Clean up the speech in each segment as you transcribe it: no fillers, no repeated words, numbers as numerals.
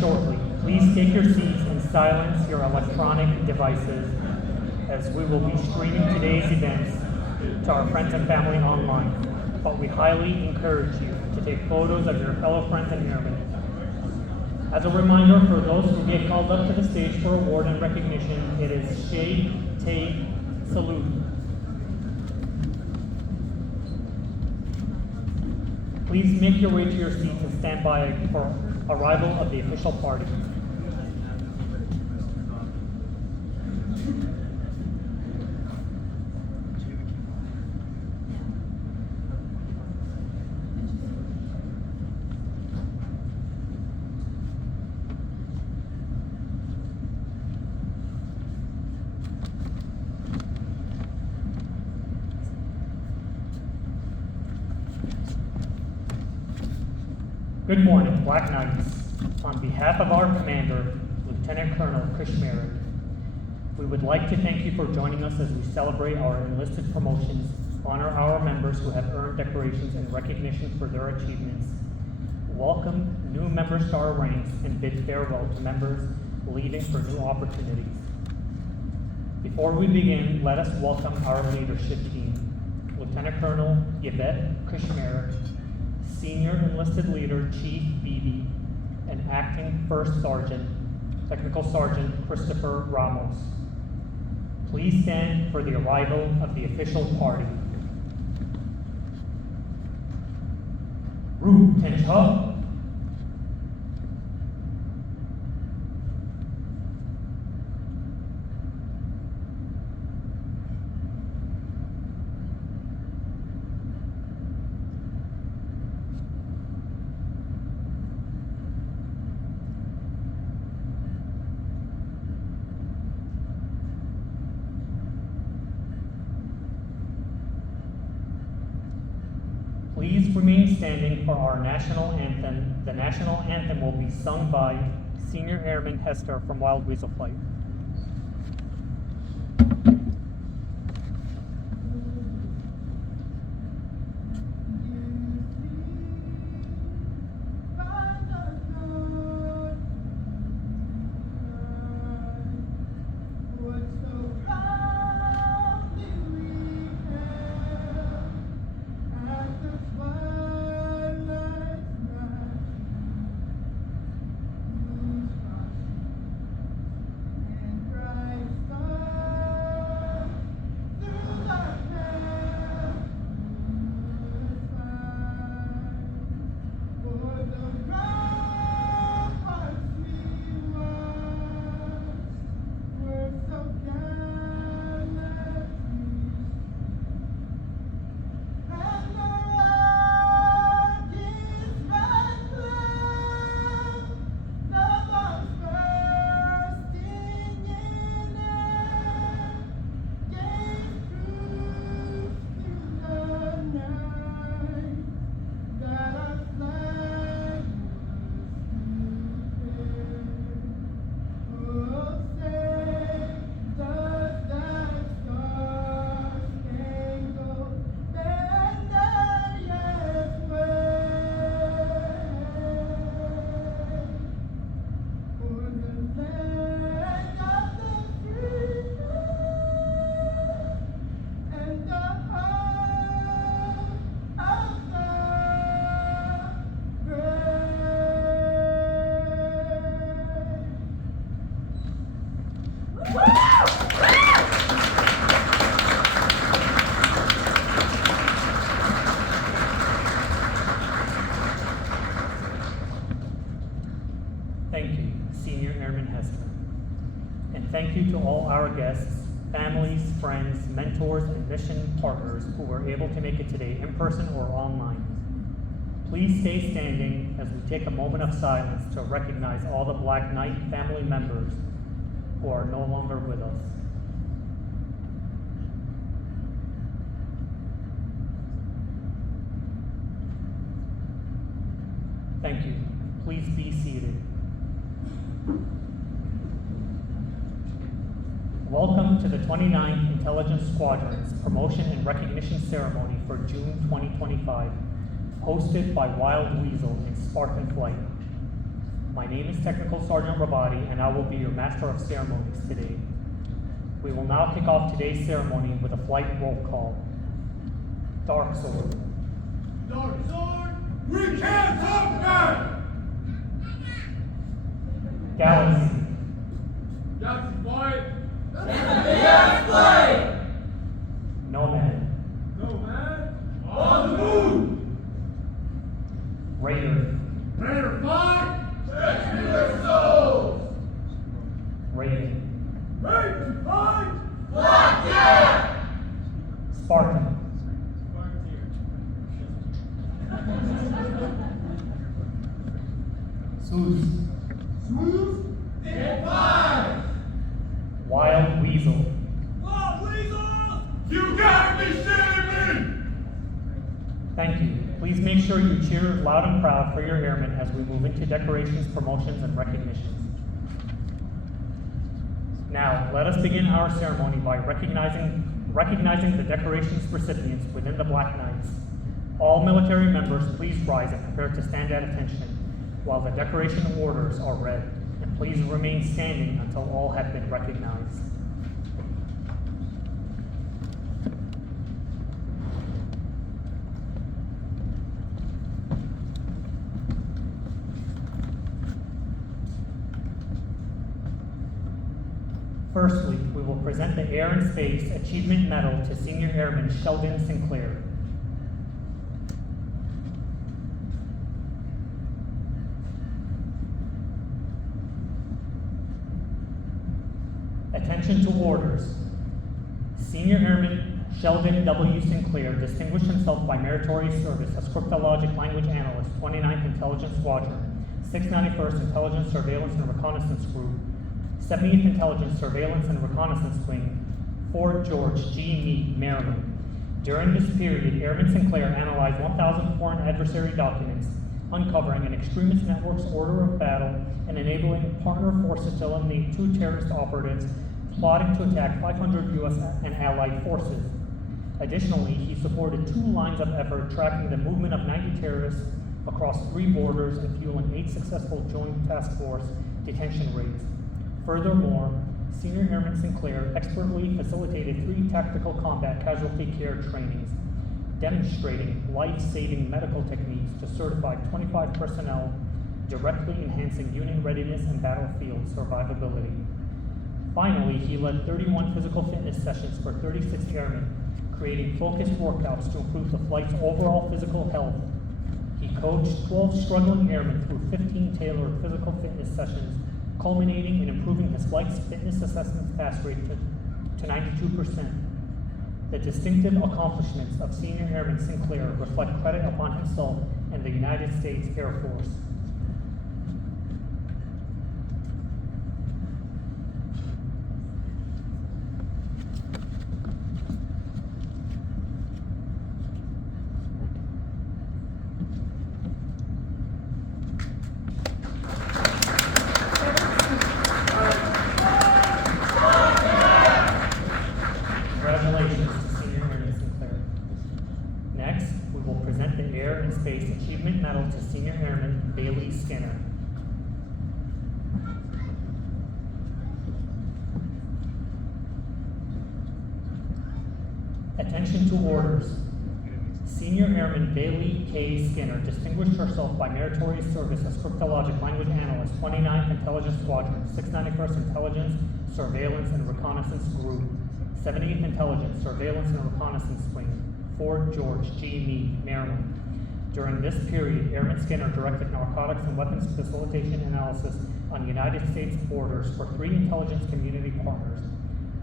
shortly. Please take your seats and silence your electronic devices as we will be streaming today's events to our friends and family online. But we highly encourage you to take photos of your fellow friends and airmen. As a reminder, for those who get called up to the stage for award and recognition, it is shake, take, salute. Please make your way to your seats and stand by for arrival of the official party. Good morning, Black Knights. On behalf of our commander, Lieutenant Colonel Krishmeri, we would like to thank you for joining us as we celebrate our enlisted promotions, honor our members who have earned decorations and recognition for their achievements, welcome new members to our ranks, and bid farewell to members leaving for new opportunities. Before we begin, let us welcome our leadership team. Lieutenant Colonel Yvette Krishmeri, Senior Enlisted Leader Chief Beebe, and Acting First Sergeant, Technical Sergeant Christopher Ramos. Please stand for the arrival of the official party. Ru Tencha. Please remain standing for our national anthem. The national anthem will be sung by Senior Airman Hester from Wild Weasel Flight. Thank you, Senior Airman Hester. And thank you to all our guests, families, friends, mentors, and mission partners who were able to make it today in person or online. Please stay standing as we take a moment of silence to recognize all the Black Knight family members who are no longer with us. Thank you. Please be seated. Welcome to the 29th Intelligence Squadron's Promotion and Recognition Ceremony for June 2025, hosted by Wild Weasel in Spartan Flight. My name is Technical Sergeant Rabati, and I will be your Master of Ceremonies today. We will now kick off today's ceremony with a flight roll call. Dark Sword. Dark Sword, we can't talk back! Galaxy. Galaxy Flight! Yes, flight! Nomad. Nomad, on the move! Raider. Raider 5, fetch me their souls! Raven. Raven 5, Blackjack! Spartan. Zeus. Smooth, In 5! Wild Weasel. Wild Weasel! You gotta be shitting me! Thank you. Please make sure you cheer loud and proud for your airmen as we move into decorations, promotions, and recognitions. Now, let us begin our ceremony by recognizing the decorations recipients within the Black Knights. All military members, please rise and prepare to stand at attention while the decoration orders are read, and please remain standing until all have been recognized. Firstly, we will present the Air and Space Achievement Medal to Senior Airman Sheldon Sinclair. Attention to orders. Senior Airman Sheldon W. Sinclair distinguished himself by meritorious service as Cryptologic Language Analyst, 29th Intelligence Squadron, 691st Intelligence Surveillance and Reconnaissance Group, 70th Intelligence Surveillance and Reconnaissance Wing, Fort George, G. Meade, Maryland. During this period, Airman Sinclair analyzed 1,000 foreign adversary documents, uncovering an extremist network's order of battle and enabling partner forces to eliminate 2 terrorist operatives plotting to attack 500 U.S. and allied forces. Additionally, he supported 2 lines of effort tracking the movement of 90 terrorists across 3 borders and fueling 8 successful Joint Task Force detention raids. Furthermore, Senior Airman Sinclair expertly facilitated 3 tactical combat casualty care trainings, demonstrating life-saving medical techniques to certified 25 personnel, directly enhancing unit readiness and battlefield survivability. Finally, he led 31 physical fitness sessions for 36 airmen, creating focused workouts to improve the flight's overall physical health. He coached 12 struggling airmen through 15 tailored physical fitness sessions, culminating in improving his flight's fitness assessment pass rate to 92%. The distinctive accomplishments of Senior Airman Sinclair reflect credit upon himself and the United States Air Force. Congratulations to Senior Airman Sinclair. Next, we will present the Air and Space Achievement Medal to Senior Airman Bailey Skinner. Attention to orders. Senior Airman Bailey K. Skinner distinguished herself by meritorious service as Cryptologic Language Analyst, 29th Intelligence Squadron, 691st Intelligence Surveillance and Reconnaissance Group, 70th Intelligence Surveillance and Reconnaissance Wing, Fort George, G. Meade, Maryland. During this period, Airman Skinner directed narcotics and weapons facilitation analysis on United States borders for 3 intelligence community partners.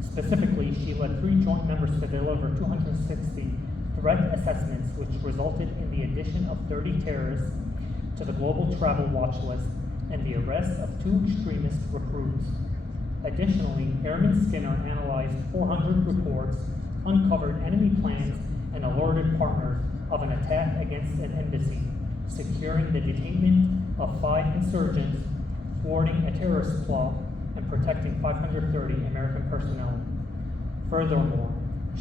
Specifically, she led 3 joint members to deliver 260 threat assessments, which resulted in the addition of 30 terrorists to the global travel watch list and the arrest of 2 extremist recruits. Additionally, Airman Skinner analyzed 400 reports, uncovered enemy plans, and alerted partners of an attack against an embassy, securing the detainment of 5 insurgents, thwarting a terrorist plot, and protecting 530 American personnel. Furthermore,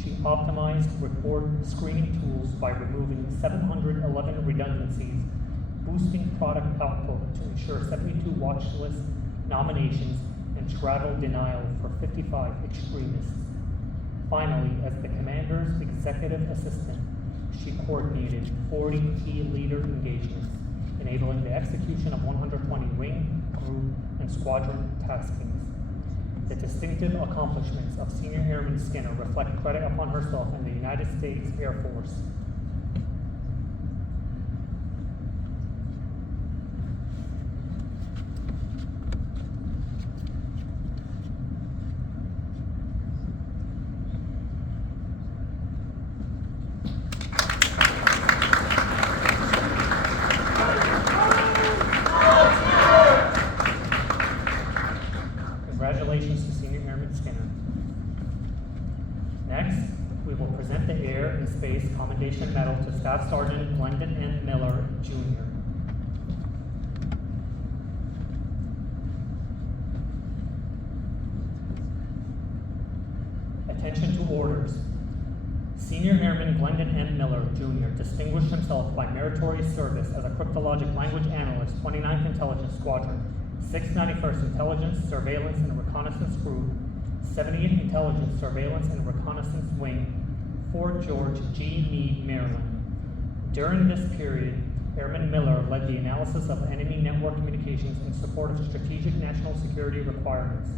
she optimized report screening tools by removing 711 redundancies, boosting product output to ensure 72 watch list nominations and travel denial for 55 extremists. Finally, as the commander's executive assistant, she coordinated 40 key leader engagements, enabling the execution of 120 wing, group, and squadron taskings. The distinctive accomplishments of Senior Airman Skinner reflect credit upon herself and the United States Air Force. Congratulations to Senior Airman Skinner. Next, we will present the Air and Space Commendation Medal to Staff Sergeant Glendon N. Miller, Jr. Attention to orders. Senior Airman Glendon N. Miller, Jr. distinguished himself by meritorious service as a cryptologic language analyst, 29th Intelligence Squadron, 691st Intelligence, Surveillance, and Reconnaissance Group, 70th Intelligence, Surveillance, and Reconnaissance Wing, Fort George, G. Meade, Maryland. During this period, Airman Miller led the analysis of enemy network communications in support of strategic national security requirements.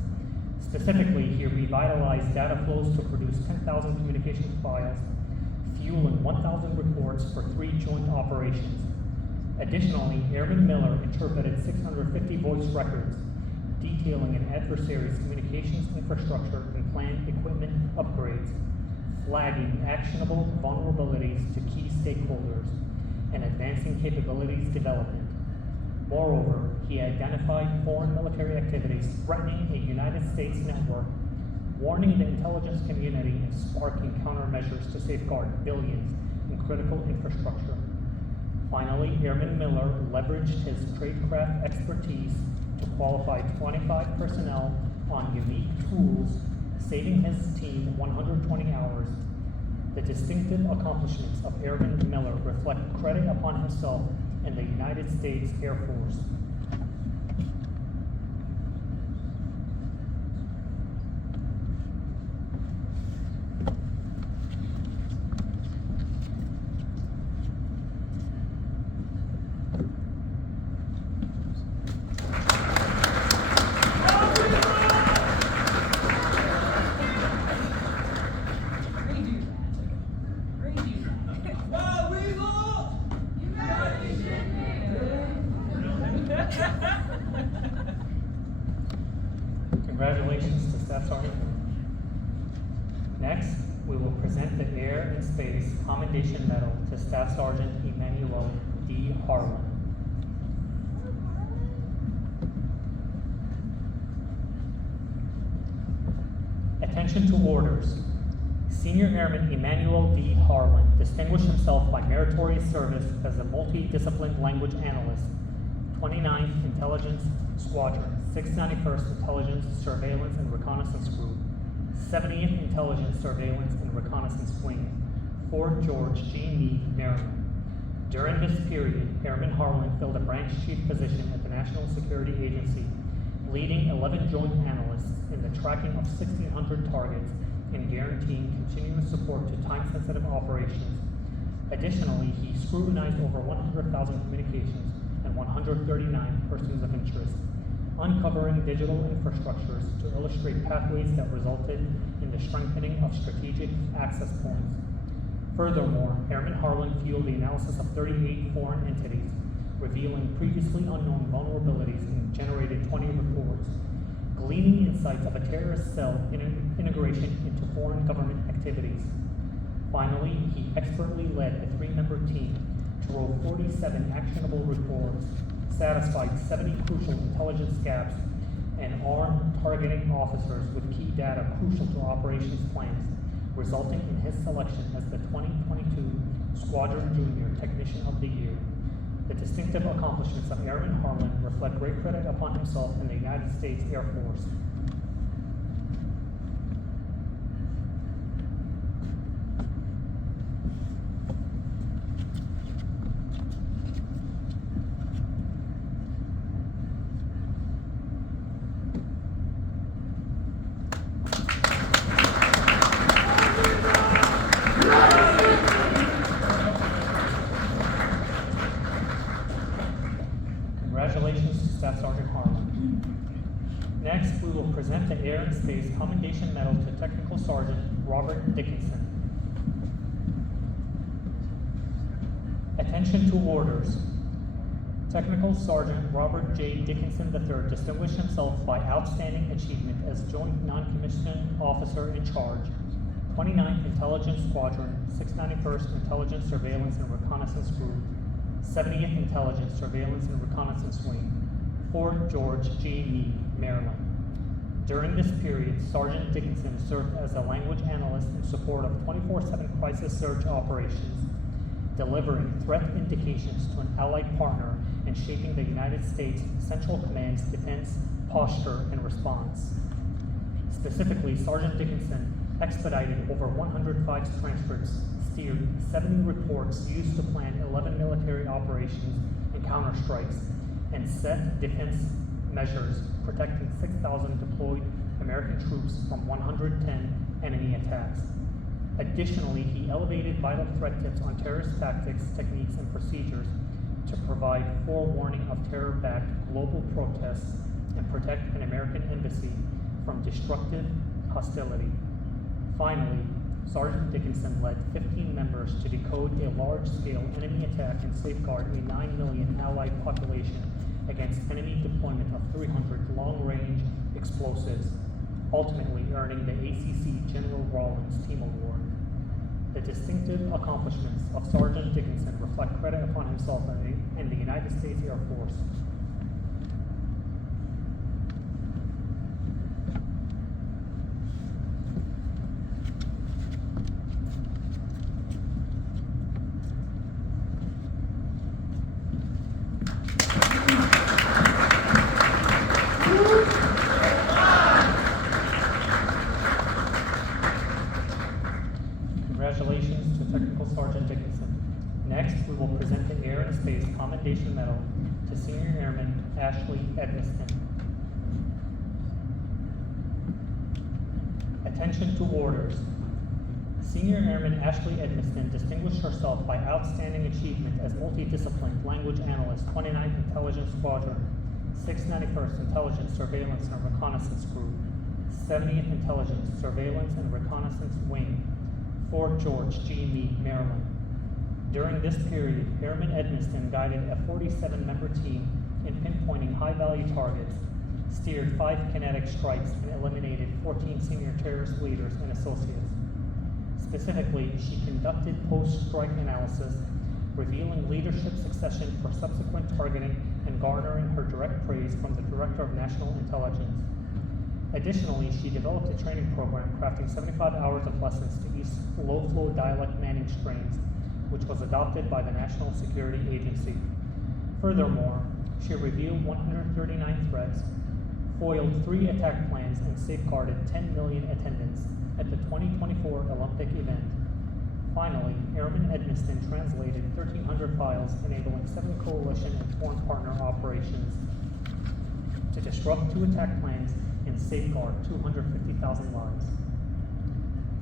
Specifically, he revitalized data flows to produce 10,000 communications files, fueling 1,000 reports for 3 joint operations. Additionally, Airman Miller interpreted 650 voice records, detailing an adversary's communications infrastructure and planned equipment upgrades, flagging actionable vulnerabilities to key stakeholders, and advancing capabilities development. Moreover, he identified foreign military activities threatening a United States network, warning the intelligence community and sparking countermeasures to safeguard billions in critical infrastructure. Finally, Airman Miller leveraged his tradecraft expertise to qualify 25 personnel on unique tools, saving his team 120 hours. The distinctive accomplishments of Airman Miller reflect credit upon himself and the United States Air Force. Congratulations to Staff Sergeant Miller. Next, we will present the Air and Space Commendation Medal to Staff Sergeant Emmanuel D. Harlan. Attention to orders. Senior Airman Emmanuel D. Harlan distinguished himself by meritorious service as a multidisciplined language analyst, 29th Intelligence Squadron, 691st Intelligence, Surveillance, and Reconnaissance Group, 70th Intelligence, Surveillance, and Reconnaissance Wing, Fort George, G. Meade, Maryland. During this period, Airman Harlan filled a branch chief position at the National Security Agency, leading 11 joint analysts in the tracking of 1,600 targets and guaranteeing continuous support to time-sensitive operations. Additionally, he scrutinized over 100,000 communications and 139 persons of interest, uncovering digital infrastructures to illustrate pathways that resulted in the strengthening of strategic access points. Furthermore, Airman Harlan fueled the analysis of 38 foreign entities, revealing previously unknown vulnerabilities and generated 20 reports, gleaning insights of a terrorist cell integration into foreign government activities. Finally, he expertly led a 3-member team to roll 47 actionable reports, satisfied 70 crucial intelligence gaps, and armed targeting officers with key data crucial to operations plans, resulting in his selection as the 2022 Squadron Junior Technician of the Year. The distinctive accomplishments of Airman Harlan reflect great credit upon himself and the United States Air Force. Next, we will present the Air and Space Commendation Medal to Technical Sergeant Robert Dickinson. Attention to orders. Technical Sergeant Robert J. Dickinson III distinguished himself by outstanding achievement as Joint Non-Commissioned Officer in Charge, 29th Intelligence Squadron, 691st Intelligence Surveillance and Reconnaissance Group, 70th Intelligence Surveillance and Reconnaissance Wing, Fort George G. Meade, Maryland. During this period, Sergeant Dickinson served as a language analyst in support of 24/7 crisis search operations, delivering threat indications to an allied partner and shaping the United States Central Command's defense posture and response. Specifically, Sergeant Dickinson expedited over 100 FIDES transcripts, steered 70 reports used to plan 11 military operations and counterstrikes, and set defense measures protecting 6,000 deployed American troops from 110 enemy attacks. Additionally, he elevated vital threat tips on terrorist tactics, techniques, and procedures to provide forewarning of terror-backed global protests and protect an American embassy from destructive hostility. Finally, Sergeant Dickinson led 15 members to decode a large-scale enemy attack and safeguard a 9 million Allied population against enemy deployment of 300 long-range explosives, ultimately earning the ACC General Rawlins Team Award. The distinctive accomplishments of Sergeant Dickinson reflect credit upon himself and the United States Air Force. Congratulations to Technical Sergeant Dickinson. Next, we will present the Air and Space Commendation Medal to Senior Airman Ashley Edmiston. Attention to orders. Senior Airman Ashley Edmiston distinguished herself by outstanding achievement as multidisciplined language analyst, 29th Intelligence Squadron, 691st Intelligence Surveillance and Reconnaissance Group, 70th Intelligence Surveillance and Reconnaissance Wing, Fort George G. Meade, Maryland. During this period, Airman Edmiston guided a 47-member team in pinpointing high-value targets, steered 5 kinetic strikes, and eliminated 14 senior terrorist leaders and associates. Specifically, she conducted post-strike analysis, revealing leadership succession for subsequent targeting and garnering her direct praise from the Director of National Intelligence. Additionally, she developed a training program crafting 75 hours of lessons to each low-flow dialect manning strains, which was adopted by the National Security Agency. Furthermore, she revealed 139 threats, foiled 3 attack plans, and safeguarded 10 million attendance at the 2024 Olympic event. Finally, Airman Edmiston translated 1,300 files, enabling 7 coalition and foreign partner operations to disrupt 2 attack plans and safeguard 250,000 lives.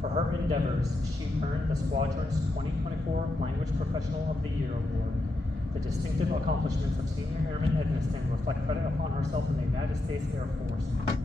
For her endeavors, she earned the Squadron's 2024 Language Professional of the Year Award. The distinctive accomplishments of Senior Airman Edmiston reflect credit upon herself and the United States Air Force.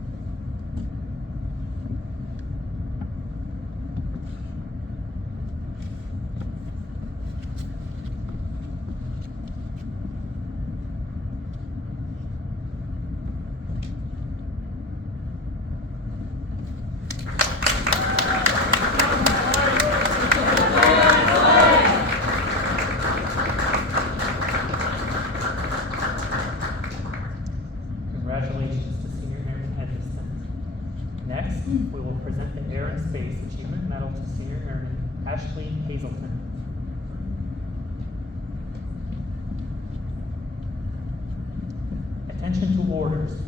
Congratulations to Senior Airman Edmiston. Next, we will present the Air and Space Achievement Medal to Senior Airman Ashley Hazelton. Attention to orders.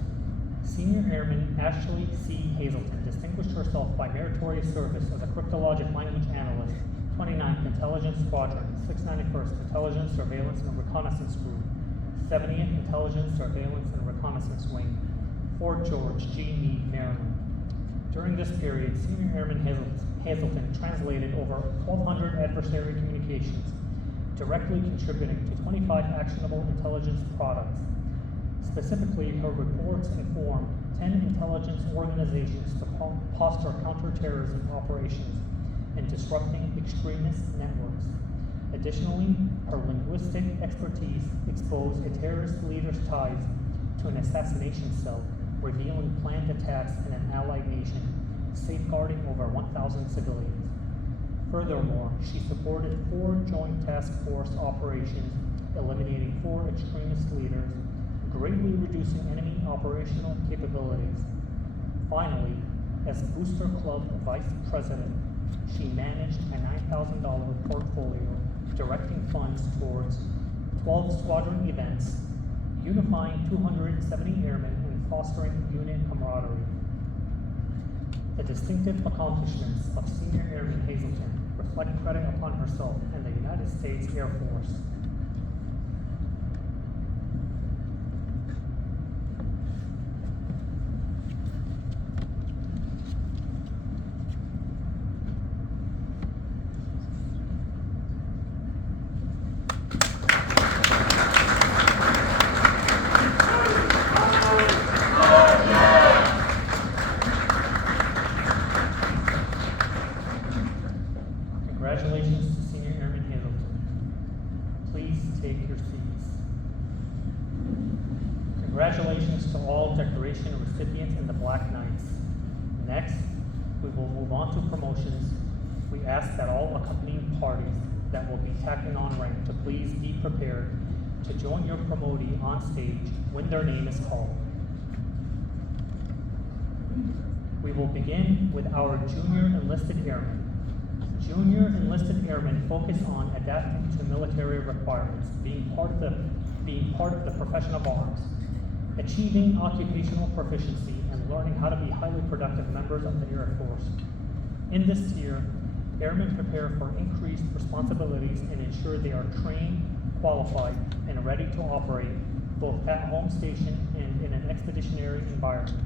Senior Airman Ashley C. Hazelton distinguished herself by meritorious service as a cryptologic language analyst, 29th Intelligence Squadron, 691st Intelligence Surveillance and Reconnaissance Group, 70th Intelligence Surveillance and Reconnaissance Wing, Fort George G. Meade, Maryland. During this period, Senior Airman Hazelton translated over 1,200 adversary communications, directly contributing to 25 actionable intelligence products. Specifically, her reports inform 10 intelligence organizations to foster counterterrorism operations and disrupting extremist networks. Additionally, her linguistic expertise exposed a terrorist leader's ties to an assassination cell, revealing planned attacks in an allied nation, safeguarding over 1,000 civilians. Furthermore, she supported 4 joint task force operations, eliminating 4 extremist leaders, greatly reducing enemy operational capabilities. Finally, as Booster Club Vice President, she managed a $9,000 portfolio, directing funds towards 12 squadron events, unifying 270 airmen and fostering unit camaraderie. The distinctive accomplishments of Senior Airman Hazelton reflect credit upon herself and the United States Air Force. Congratulations to Senior Airman Hazelton. Please take your seats. Congratulations to all decoration recipients and the Black Knights. Next, we will move on to promotions. We ask that all accompanying parties that will be tacking on rank to please be prepared to join your promotee on stage when their name is called. We will begin with our Junior Enlisted Airmen. Junior enlisted airmen focus on adapting to military requirements, being part of the profession of arms, achieving occupational proficiency, and learning how to be highly productive members of the Air Force. In this tier, airmen prepare for increased responsibilities and ensure they are trained, qualified, and ready to operate both at home station and in an expeditionary environment.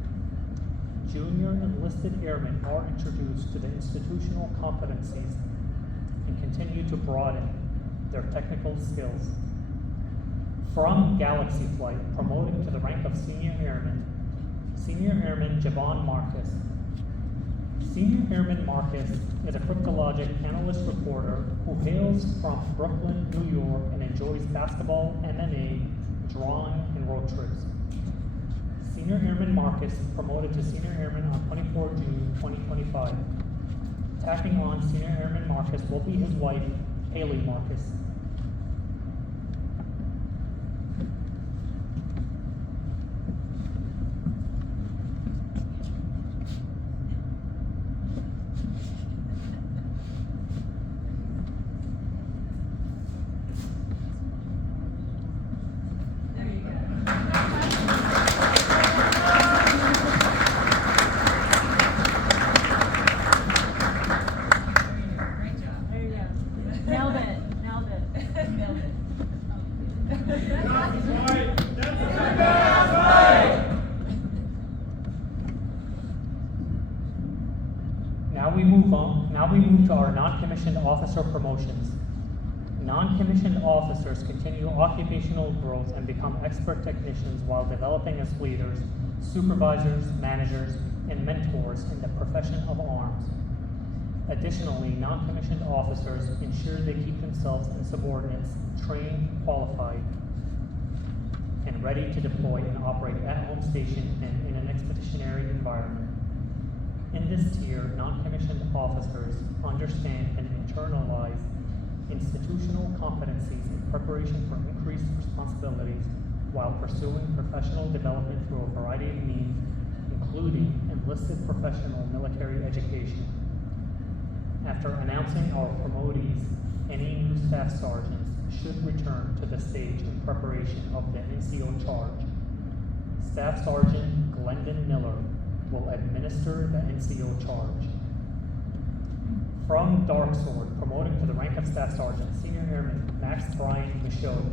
Junior enlisted airmen are introduced to the institutional competencies and continue to broaden their technical skills. From Galaxy Flight, promoting to the rank of Senior Airman Javon Marcus. Senior Airman Marcus is a cryptologic analyst reporter who hails from Brooklyn, New York, and enjoys basketball, MMA, drawing, and road trips. Senior Airman Marcus promoted to Senior Airman on 24 June 2025. Tacking on Senior Airman Marcus will be his wife, Haley Marcus. There you go. Great job. There you go. Nailed it. Nailed it. Nailed it. That's right. That's right. Now we move to our non-commissioned officer promotions. Non-commissioned officers continue occupational growth and become expert technicians while developing as leaders, supervisors, managers, and mentors in the profession of arms. Additionally, non-commissioned officers ensure they keep themselves and subordinates trained, qualified, and ready to deploy and operate at home station and in an expeditionary environment. In this tier, non-commissioned officers understand and internalize institutional competencies in preparation for increased responsibilities while pursuing professional development through a variety of means, including enlisted professional military education. After announcing our promotees, any new staff sergeants should return to the stage in preparation of the NCO charge. Staff Sergeant Glendon Miller will administer the NCO charge. From Dark Sword, promoting to the rank of Staff Sergeant, Senior Airman Max Brian Michaud.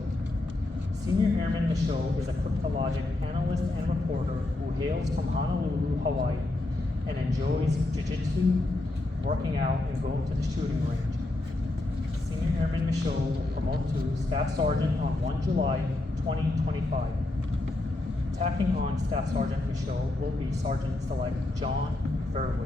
Senior Airman Michaud is a cryptologic analyst and reporter who hails from Honolulu, Hawaii, and enjoys jiu-jitsu, working out, and going to the shooting range. Senior Airman Michaud will promote to Staff Sergeant on 1 July 2025. Tacking on Staff Sergeant Michaud will be Sergeant Select John Verwey.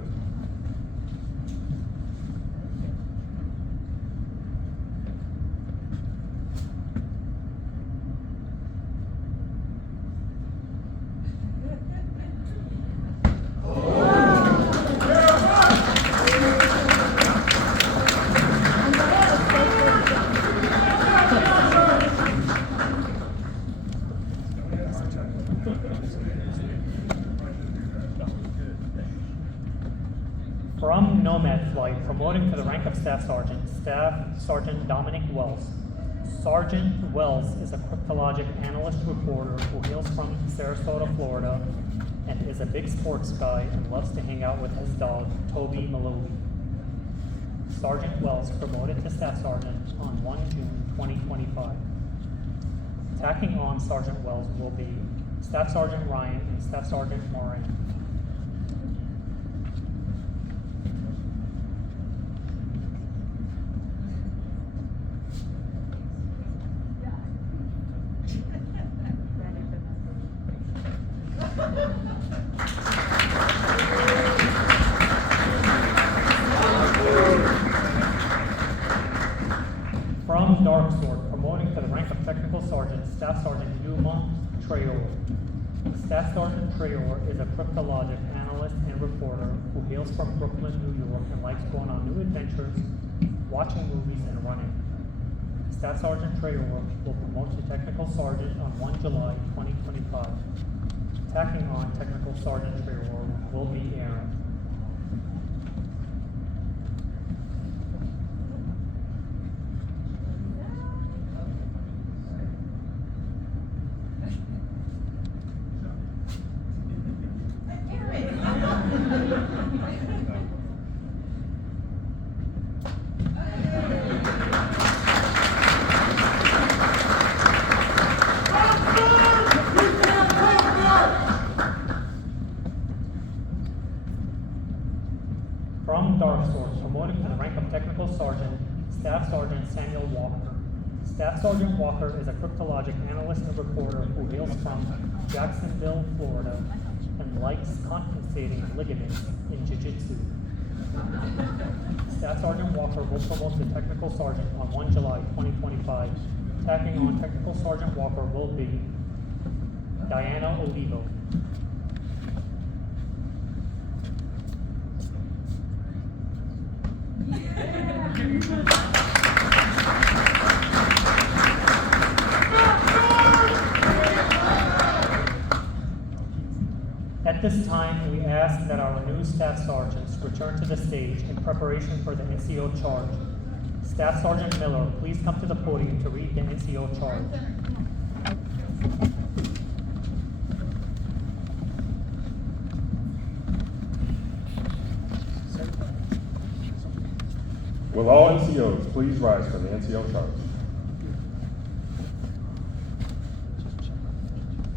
From Nomad Flight, promoting to the rank of Staff Sergeant, Staff Sergeant Dominic Wells. Sergeant Wells is a cryptologic analyst reporter who hails from Sarasota, Florida, and is a big sports guy and loves to hang out with his dog, Toby Maloney. Sergeant Wells promoted to Staff Sergeant on 1 June 2025. Tacking on Sergeant Wells will be Staff Sergeant Ryan and Staff Sergeant Moran. From Dark Sword, promoting to the rank of Technical Sergeant, Staff Sergeant Yuma Trayor. Staff Sergeant Trayor is a cryptologic analyst and reporter who hails from Brooklyn, New York, and likes going on new adventures, watching movies, and running. Staff Sergeant Trayor will promote to Technical Sergeant on 1 July 2025. Tacking on Technical Sergeant Trayor will be Aaron. From Dark Sword, promoting to the rank of Technical Sergeant, Staff Sergeant Samuel Walker. Staff Sergeant Walker is a cryptologic analyst and reporter who hails from Jacksonville, Florida, and likes compensating ligaments in jiu-jitsu. Staff Sergeant Walker will promote to Technical Sergeant on 1 July 2025. Tacking on Technical Sergeant Walker will be Diana Olivo. At this time, we ask that our new staff sergeants return to the stage in preparation for the NCO charge. Staff Sergeant Miller, please come to the podium to read the NCO charge. Will all NCOs please rise for the NCO charge?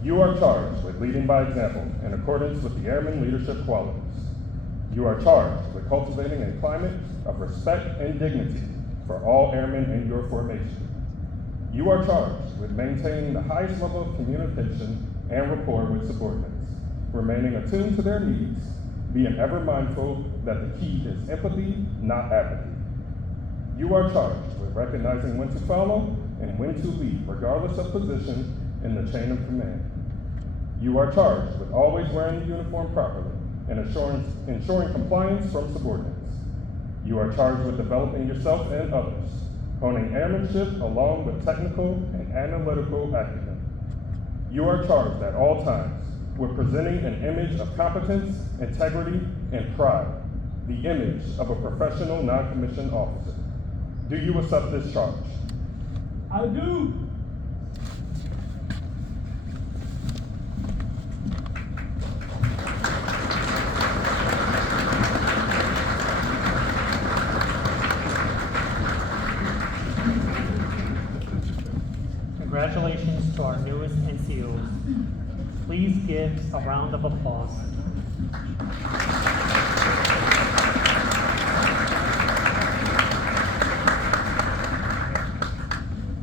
You are charged with leading by example in accordance with the Airman Leadership Qualities. You are charged with cultivating a climate of respect and dignity for all airmen in your formation. You are charged with maintaining the highest level of communication and rapport with subordinates, remaining attuned to their needs, being ever mindful that the key is empathy, not apathy. You are charged with recognizing when to follow and when to lead, regardless of position in the chain of command. You are charged with always wearing the uniform properly and ensuring compliance from subordinates. You are charged with developing yourself and others, honing airmanship along with technical and analytical acumen. You are charged at all times with presenting an image of competence, integrity, and pride, the image of a professional non-commissioned officer. Do you accept this charge? I do. Congratulations to our newest NCOs. Please give a round of applause.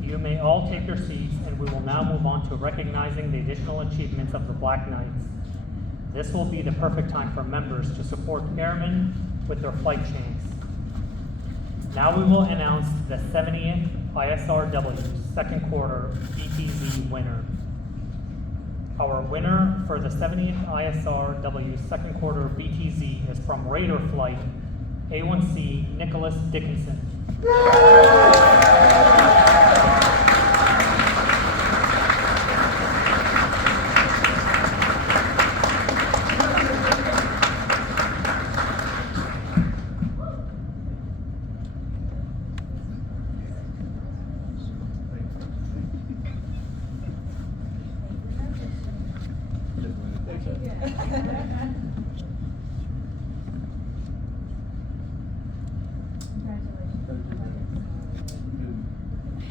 You may all take your seats, and we will now now move on to recognizing the additional achievements of the Black Knights. This will be the perfect time for members to support airmen with their flight chains. Now we will announce the 70th ISRW second quarter BKD winner. Our winner for the 70th ISRW second quarter BTZ is from Raider Flight A1C Nicholas Dickinson.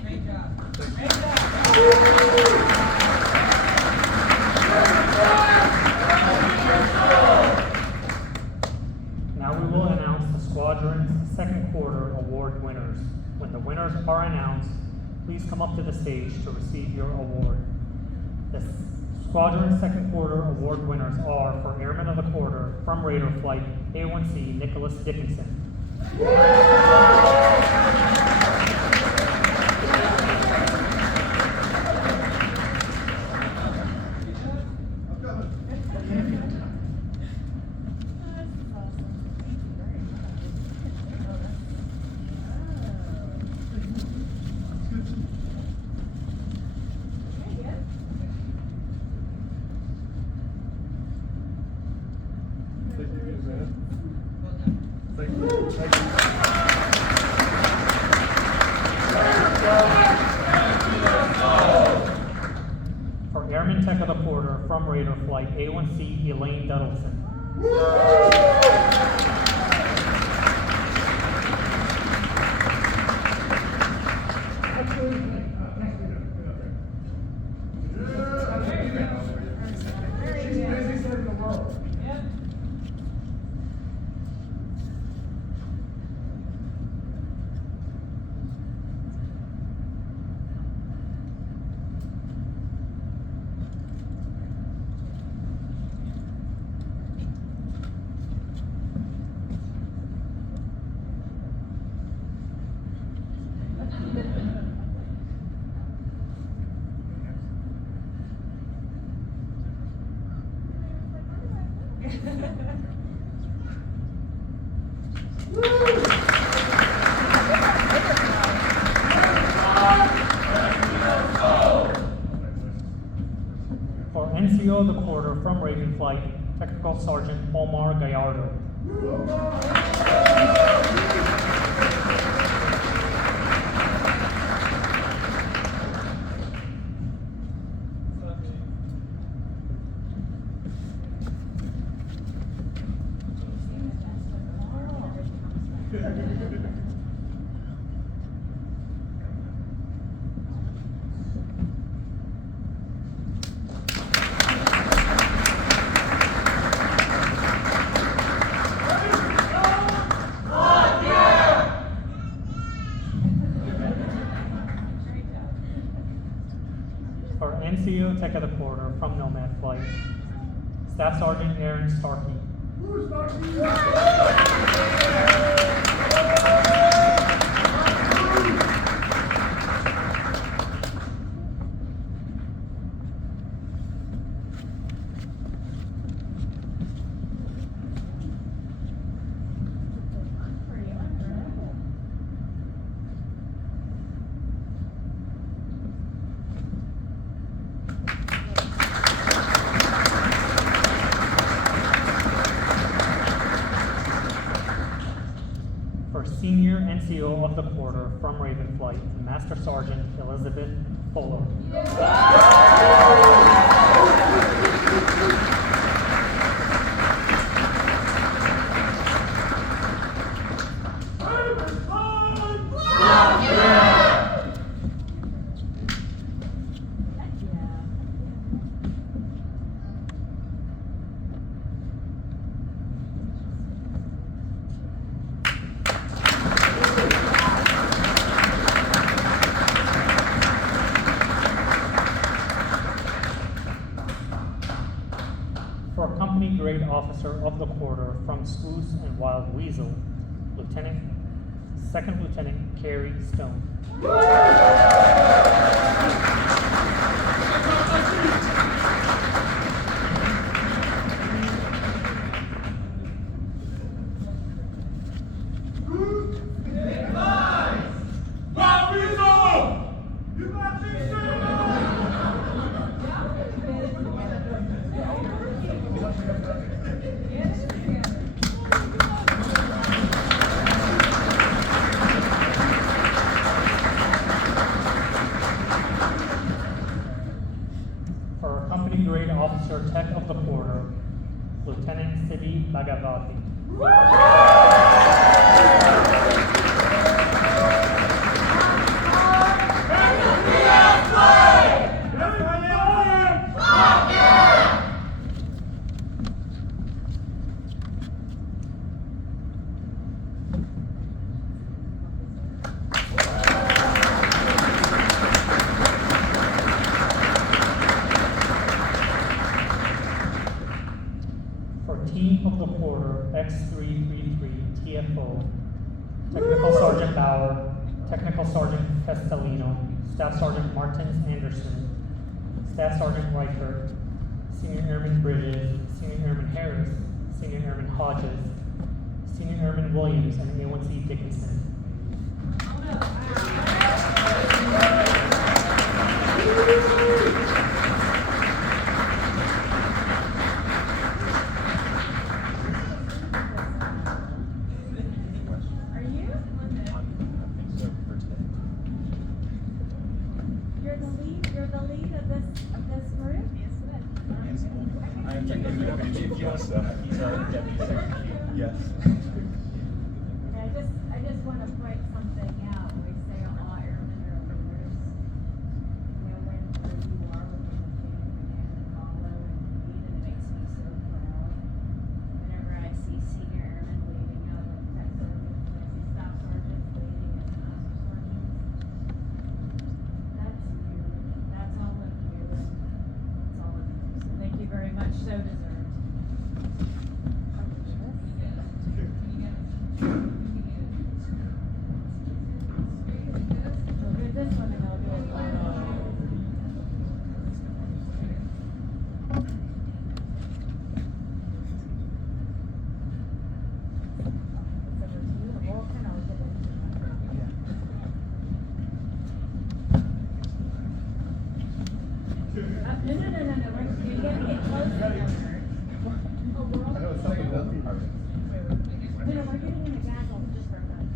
Great job. Great job. Now we will announce the squadron's second quarter award winners. When the winners are announced, please come up to the stage to receive your award. The squadron's second quarter award winners are for Airman of the Quarter from Raider Flight A1C Nicholas Dickinson. For Airman Tech of the Quarter from Raider Flight A1C Elaine Duddleson. Yep. For NCO of the Quarter from Raven Flight, Technical Sergeant Omar Gallardo. For NCO Tech of the Quarter from Nomad Flight, Staff Sergeant Aaron Starkey. For Senior NCO of the Quarter from Raven Flight, Master Sergeant Elizabeth Fuller. Grade Officer of the Quarter from Spruce and Wild Weasel, Second Lieutenant Carrie Stone. Wild Weasel! You got me shit! For our Company Grade Officer Tech of the Quarter, Lieutenant Siddhi Bhagavati. For Team of the Quarter X333 TFO, Technical Sergeant Bauer, Technical Sergeant Castellino, Staff Sergeant Martins Anderson, Staff Sergeant Reichert, Senior Airman Bridges, Senior Airman Harris, Senior Airman Hodges, Senior Airman Williams, and A1C Dickinson. Are you? You're the lead of this group? I am technically the chief, yes, he's our deputy. Yes. I just want to point something out. We say all airmen are leaders. Wherever you are within the chain of command and follow and lead, and it makes me so proud. Whenever I see senior airmen leading out of tech sergeants, I see staff sergeants leading as master sergeants. That's you. That's all of you. That's all of you. So thank you very much. So deserved. So do this one and I'll do it. No. You gotta get close to them. I know it's something that we are. No, we're getting in a gaggle just for a minute.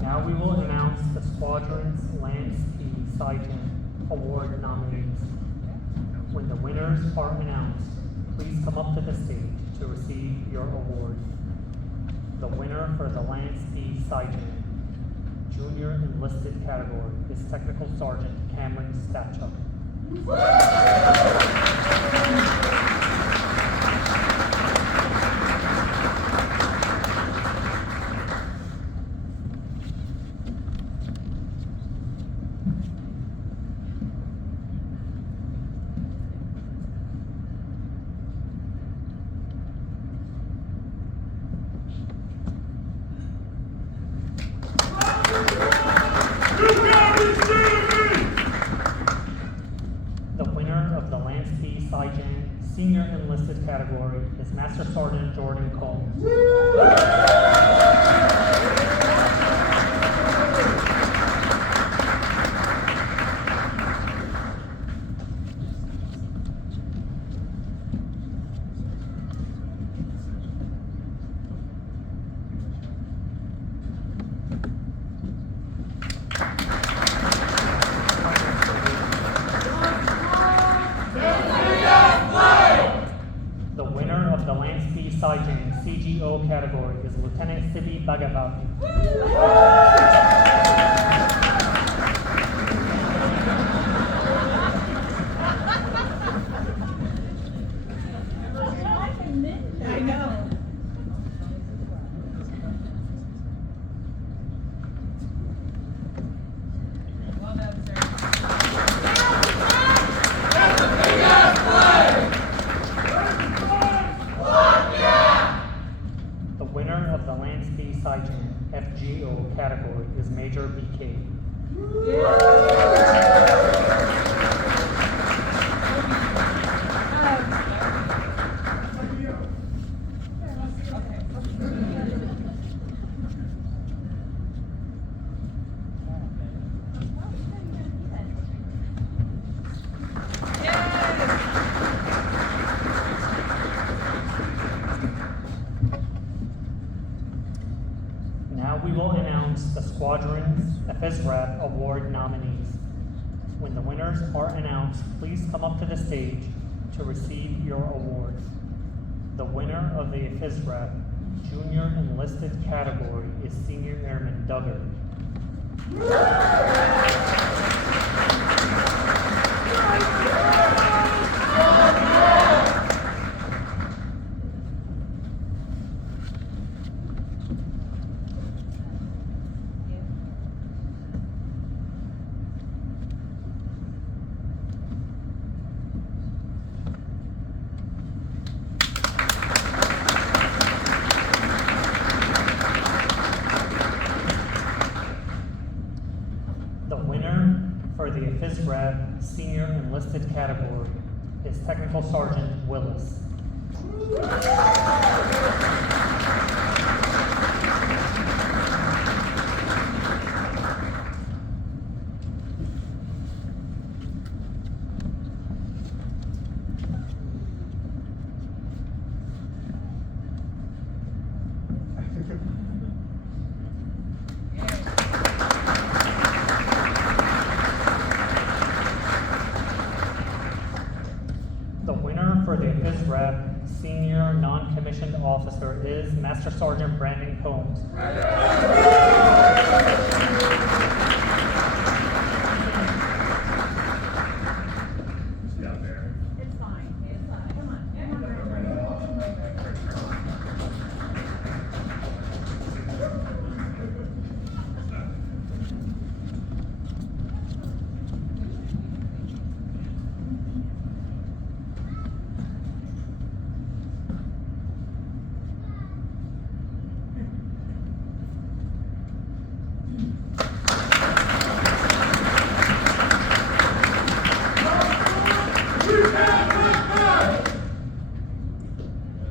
Now we will announce the squadron's Lance P. Sargent Award nominees. When the winners are announced, please come up to the stage to receive your award. The winner for the Lance P. Sargent Junior Enlisted category is Technical Sergeant Cameron Statchuk. You got me shit! The winner of the Lance P. Sargent Senior Enlisted category is Master Sergeant Jordan Combs. The winner of the Lance P. Sargent CGO category is Lieutenant Siddhi Bhagavati. Sergeant FGO category is Major BK. Now we will announce the squadron's FSRAP award nominees. When the winners are announced, please come up to the stage to receive your awards. The winner of the FSRAP Junior Enlisted category is Senior Airman Duggar. The winner for the FSRAP Senior Enlisted category is Technical Sergeant Willis. The winner for the FSRAP Senior Non-Commissioned Officer is Master Sergeant Brandon Combs. It's fine, it's fine, come on.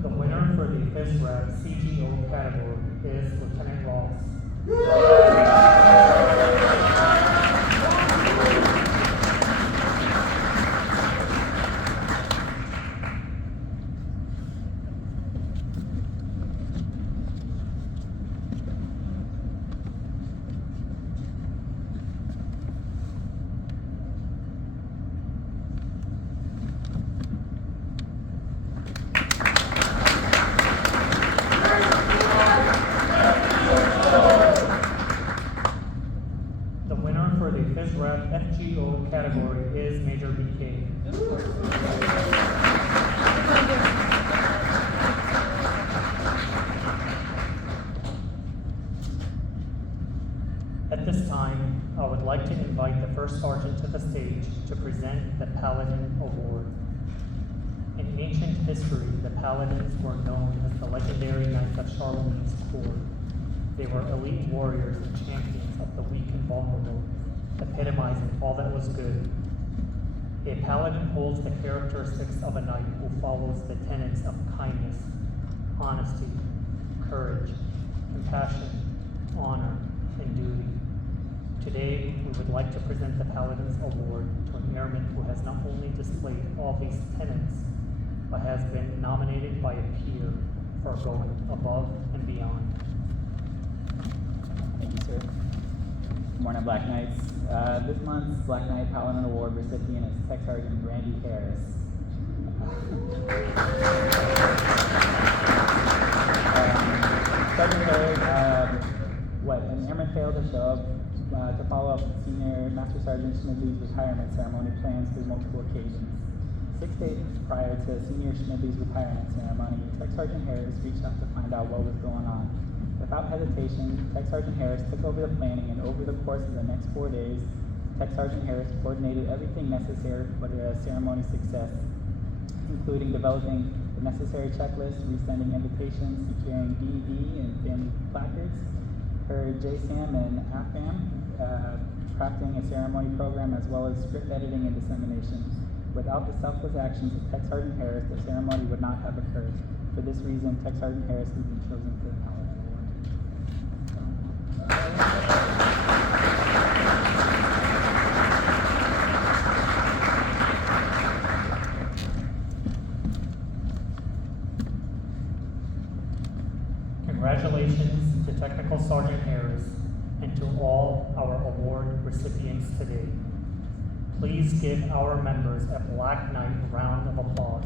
The winner for the FSRAP CGO category is Lieutenant Ross. The winner for the FSRAP FGO category is Major BK. At this time, I would like to invite the first sergeant to the stage to present the Paladin Award. In ancient history, the Paladins were known as the legendary Knights of Charlemagne's court. They were elite warriors and champions of the weak and vulnerable, epitomizing all that was good. A paladin holds the characteristics of a knight who follows the tenets of kindness, honesty, courage, compassion, honor, and duty. Today, we would like to present the Paladin's Award to an airman who has not only displayed all these tenets, but has been nominated by a peer for going above and beyond. Thank you, sir. Good morning, Black Knights. This month's Black Knight Paladin Award recipient is Tech Sergeant Randy Harris. Sergeant Harris, an airman failed to show up to follow up Senior Master Sergeant Schmidley's retirement ceremony plans through multiple occasions. 6 days prior to Senior Schmidley's retirement ceremony, Tech Sergeant Harris reached out to find out what was going on. Without hesitation, Tech Sergeant Harris took over the planning, and over the course of the next 4 days, Tech Sergeant Harris coordinated everything necessary for the ceremony's success, including developing the necessary checklist, resending invitations, securing DD and family placards. Her JSAM and AFAM, crafting a ceremony program as well as script editing and dissemination. Without the selfless actions of Tech Sergeant Harris, the ceremony would not have occurred. For this reason, Tech Sergeant Harris has been chosen for the Knowledge Award. Congratulations to Technical Sergeant Harris and to all our award recipients today. Please give our members a Black Knight round of applause.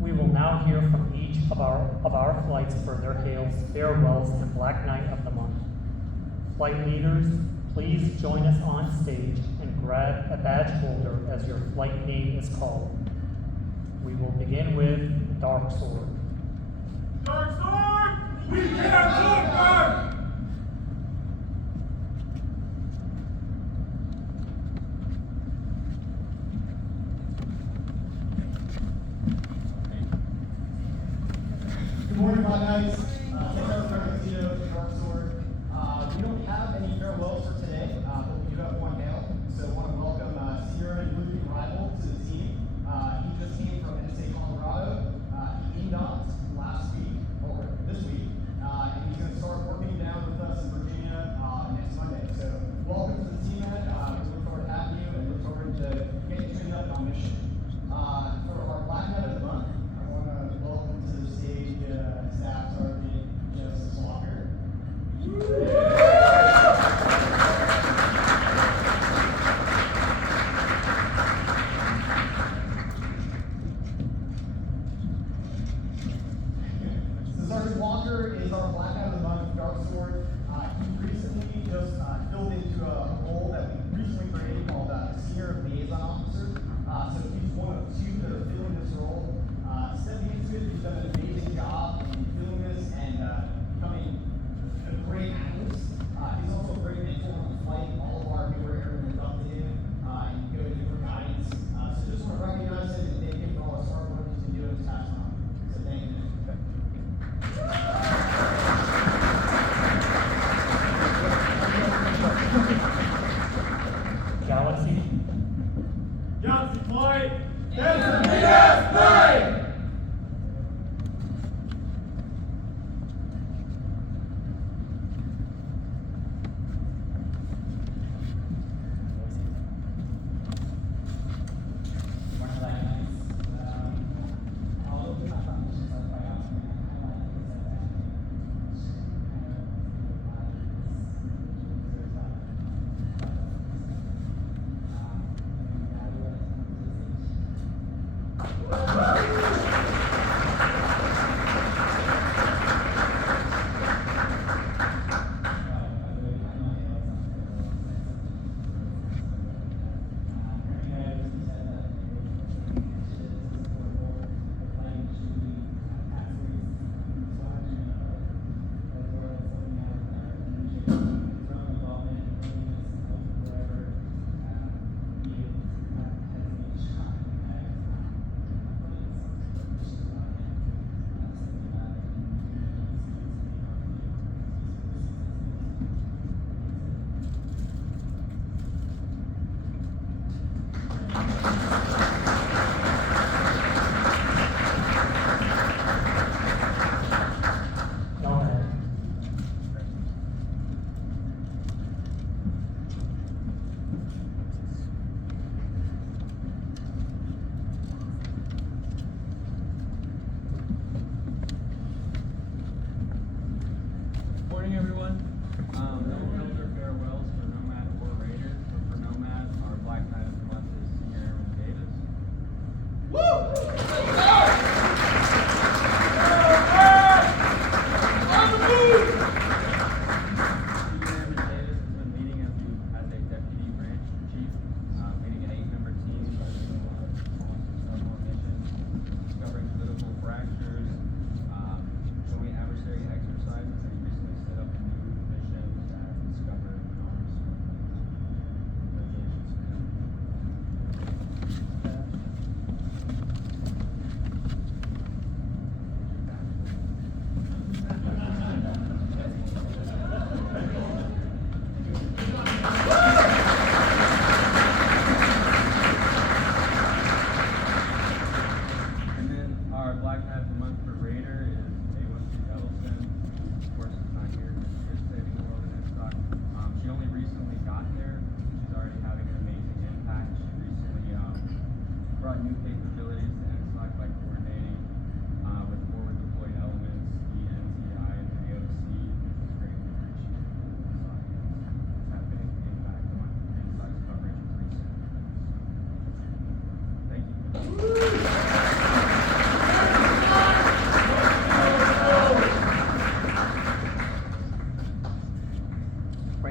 We will now hear from each of our flights for their hails, farewells, and Black Knight of the Month. Flight leaders, please join us on stage and grab a badge holder as your flight name is called. We will begin with Dark Sword. Dark Sword! We can't talk back! Good morning, Black Knights. Thank you for the Dark Sword. We don't have any farewells for today, but we do have one hail. So I want to welcome Sierra and Ruby Rival to the team. He just came from NSA Colorado. He beamed off last week, or this week, and he's going to start working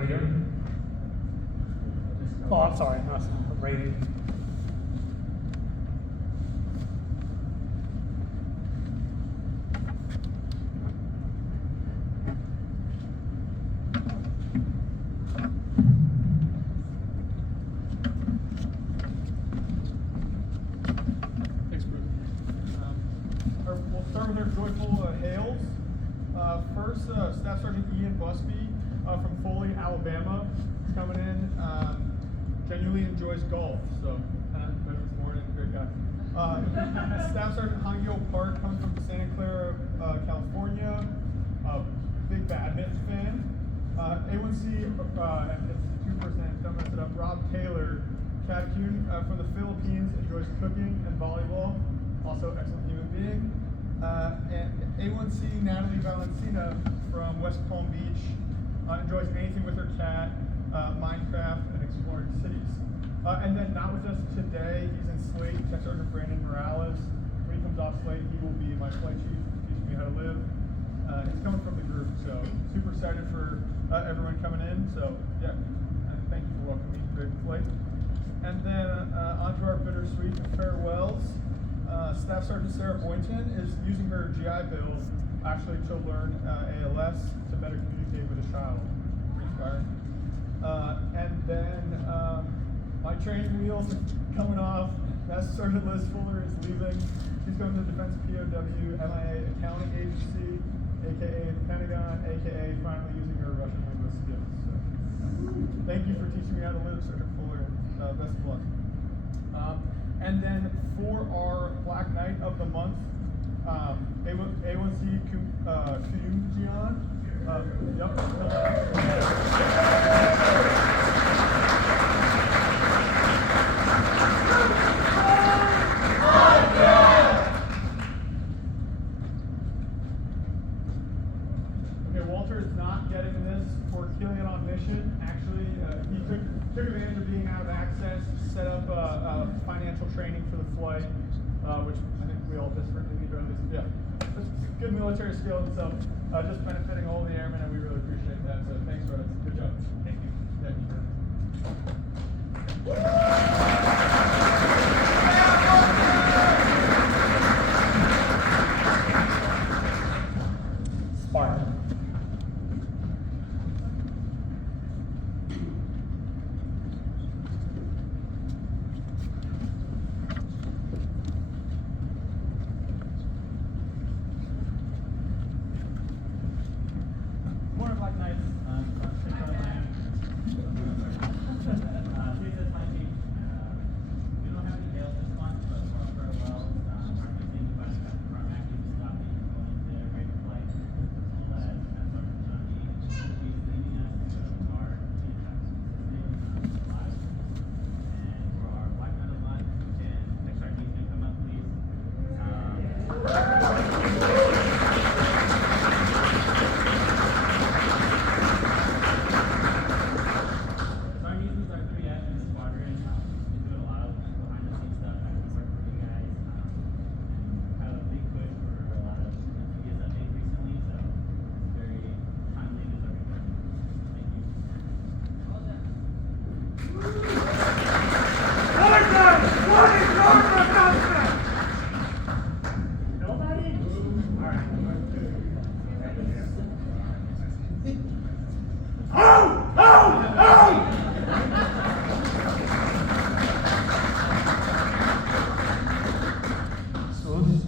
Raider. Oh, I'm sorry, not Raider. Thanks, Bruce. We'll start with our joyful hails. First, Staff Sergeant Ian Busby from Foley, Alabama, is coming in. Genuinely enjoys golf, so met him this morning, great guy. Staff Sergeant Hangyo Park comes from Santa Clara, California. Big badminton fan. A1C, it's a two-person name, don't mess it up. Rob Taylor, Catacune from the Philippines, enjoys cooking and volleyball. Also excellent human being. And A1C Natalie Valencina from West Palm Beach, enjoys anything with her cat, Minecraft, and exploring cities. And then not with us today, he's in Slate, Tech Sergeant Brandon Morales. When he comes off Slate, he will be my flight chief, teaching me how to live. He's coming from the group, so super excited for everyone coming in. So yeah, and thank you for welcoming me to Great Flight. And then on to our bittersweet farewells. Staff Sergeant Sarah Boynton is using her GI Bill actually to learn ALS to better communicate with a child. Pretty inspiring. And then my training wheels are coming off. Master Sergeant Liz Fuller is leaving. She's going to the Defense POW MIA Accounting Agency, aka the Pentagon, aka finally using her Russian language skills. So, thank you for teaching me how to live, Sergeant Fuller. Best of luck. And then for our Black Knight of the Month, A1C Kuyunjian. Okay, Walter is not getting this for killing it on mission. Actually, he took advantage of being out of access, set up financial training for the flight, which I think we all desperately need, or at least, yeah. It's good military skill, and so just benefiting all the airmen, and we really appreciate that. So thanks, Rhodes. Good job. Thank you. Thank you. Spartan. Morning, Black Knights. Please, that's my team. We don't have any hails this month, but we're up very well. Currently thinking about from active to stopping, going to Great Flight, as well as Sergeant Johnny. He's leading us to our live. And for our Black Knight of the Month, can next Sergeant can come up, please. Our needs is our 3F in the squadron. Been doing a lot of behind the scenes stuff, actually work for you guys, and have a big push for a lot of ideas updates recently, so it's very timely and deserving. Thank you. What is your announcement? Nobody? Alright. Smooth.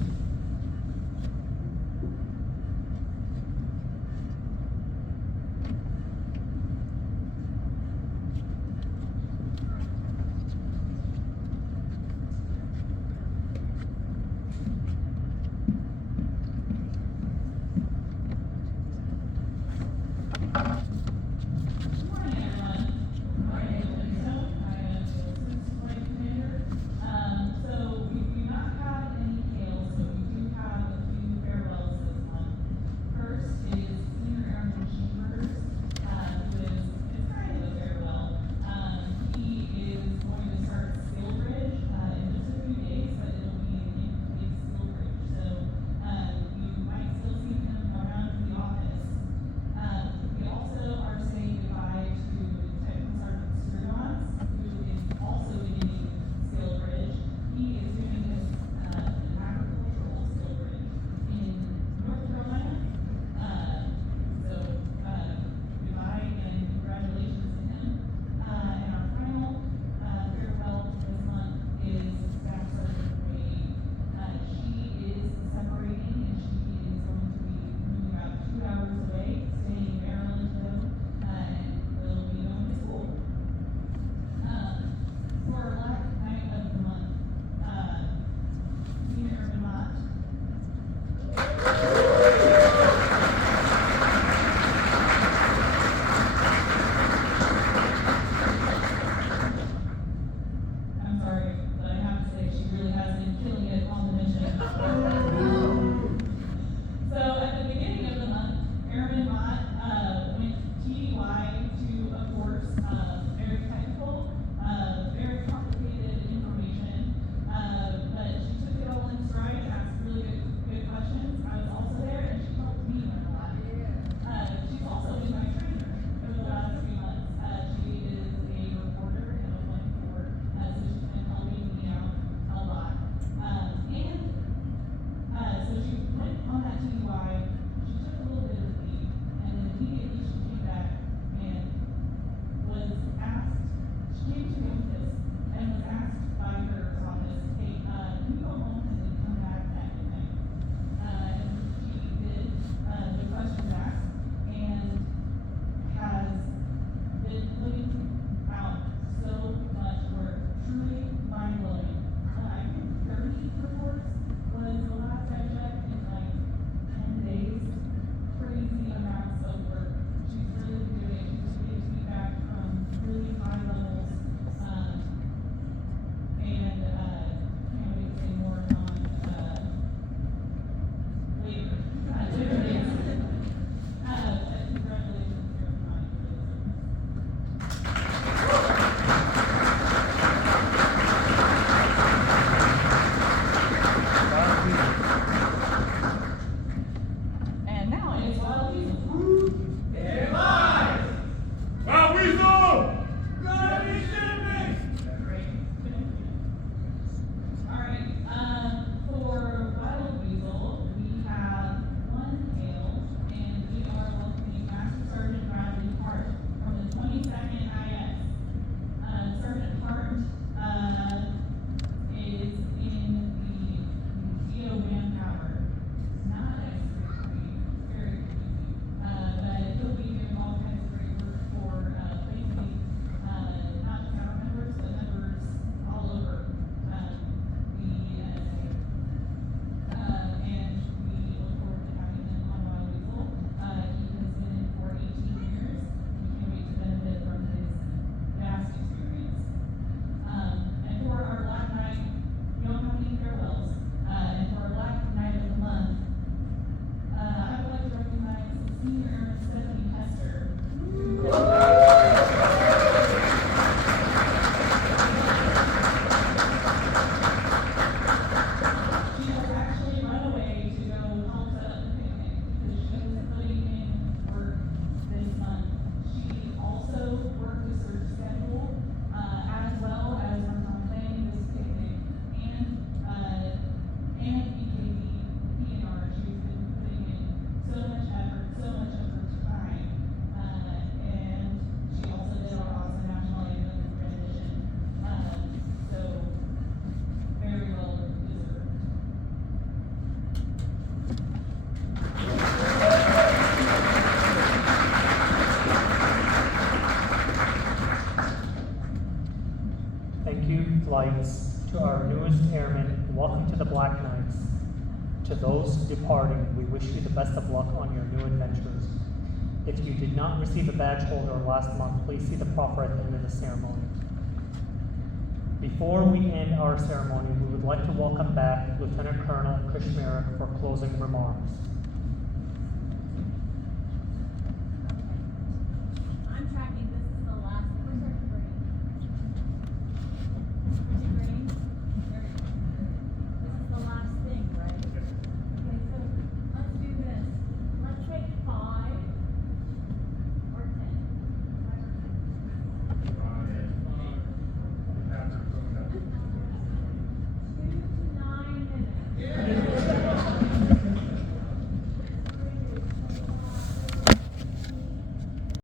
flights, to our newest airmen, welcome to the Black Knights. To those departing, we wish you the best of luck on your new adventures. If you did not receive a badge holder last month, please see the proffer at the end of the ceremony. Before we end our ceremony, we would like to welcome back Lieutenant Colonel Chris Merrick for closing remarks.